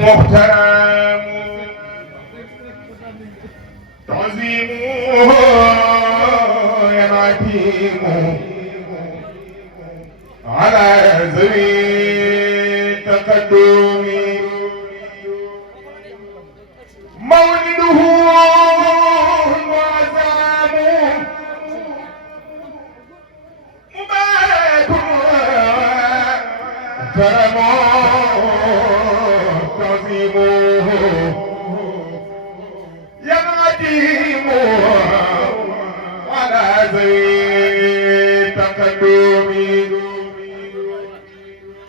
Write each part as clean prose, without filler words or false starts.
محترم تعظيمه يا عتيم على ذوي تقدم مولده معظم مبارك كرم تعظيمه يا عتيم على ذوي تقدم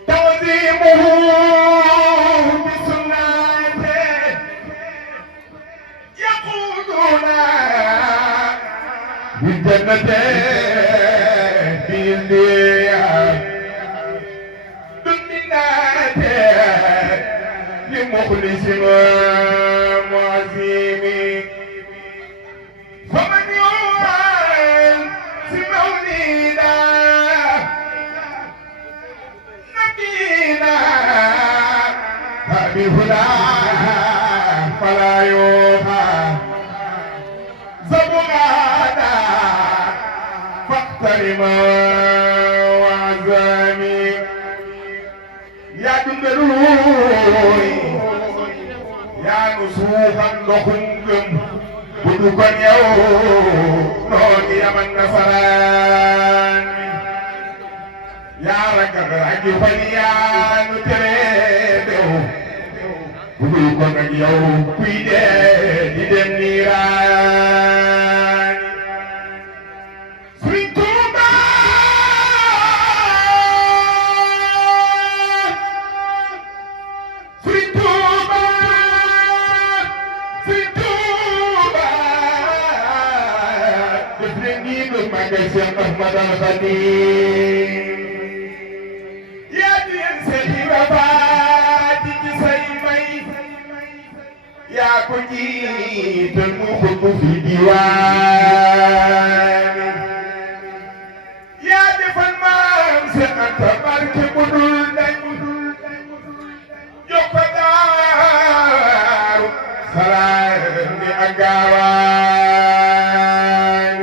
تعظيمه بسنته يقودنا بالجنة بالليل بالمنات لمخلص معزيم فمن يوم سمولينا نبينا بهدى فلا يوحى زبغانا فاقترما وعزامي يا دمروي يا نسوخا لكم بدوكا يوم نودي من نصران يا رجل رجل فنيا نتريدو بدوكا يوم كيدي ديدم نيران سريتوبا سريتوبا سريتوبا دفرني بمجال سيد أحمد الخديم يا دين سيد رفاتي سيمي يا كجيت المخط في ديوان يا دفن مام سيد تبارك بدل يقدار سلام أجاوان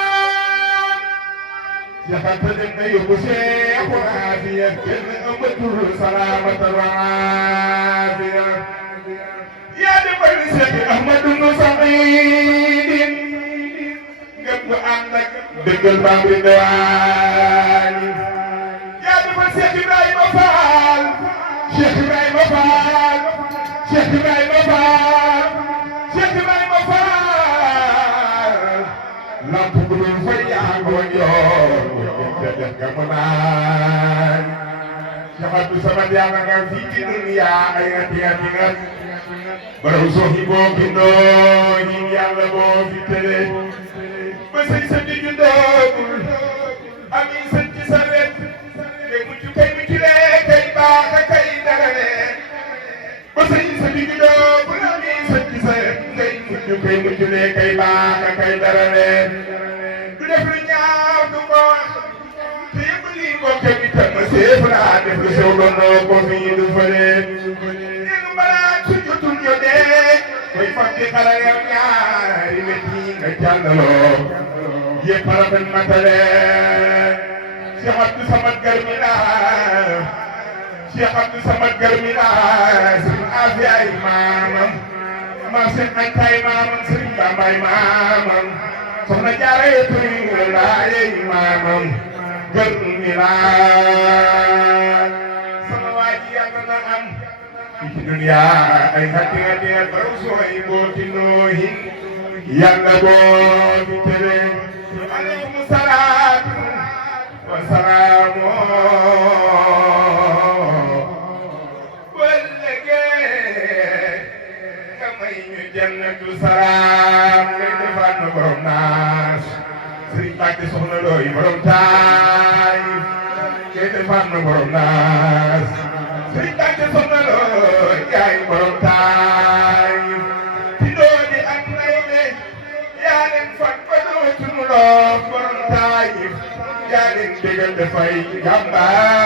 سيدكان يخطدم يبشيخ عافية كن أمته سلامة وعافية يا دفن سيد أحمد بن سعيد قبل أنك دقل باب الدوان Cheikh Ibrahima Fall Cheikh Ibrahima Fall Cheikh Ibrahima Fall Cheikh Ibrahima Fall lamp bu dul fay yaa ngoon yoon def nga mu naan Cheikh Abdou Samad yàlla nga fii ci dunya ay nga baraw sooxi boo bindoo ñi yàlla boo fi tële ba say sa di jundoogul ami sa ci sa wet kay mucc kay baax kay darale ba sa digg doo bu la mi sa ci sa kay mucc kay baax kay darale du def lu ñaaw du ko te yëpp lii bokk bi tam seef laa def lu sew doon ko fi du fële nenu balaa su jotul ñu dee koy fàtte xale yow ñaari wet yi nga jàllaloo yëpp rafet matale Cheikh Abdou Samad Garmina Cheikh Abdou Samad Garmina Serigne Afia ay maamam maam Cheikh Anta ay maamam Serigne Bamba ay maamam Soxna Jaara Laay ay maamam Garmina sama waa ji yàlla na am ci dunya ay hati baru sooy booti nooyi yàlla boo fi tere alaykum salaam والسلام واللقاء كما جنة السلام كيف نبرم ناس سري باكي سخنا لوي برم تايف كيف نبرم ناس سري باكي سخنا لوي جاي برم تايف تدوني أكنايني يا نفن بدو تنلو برم تايف yaa leen déggal dafay jàmbaar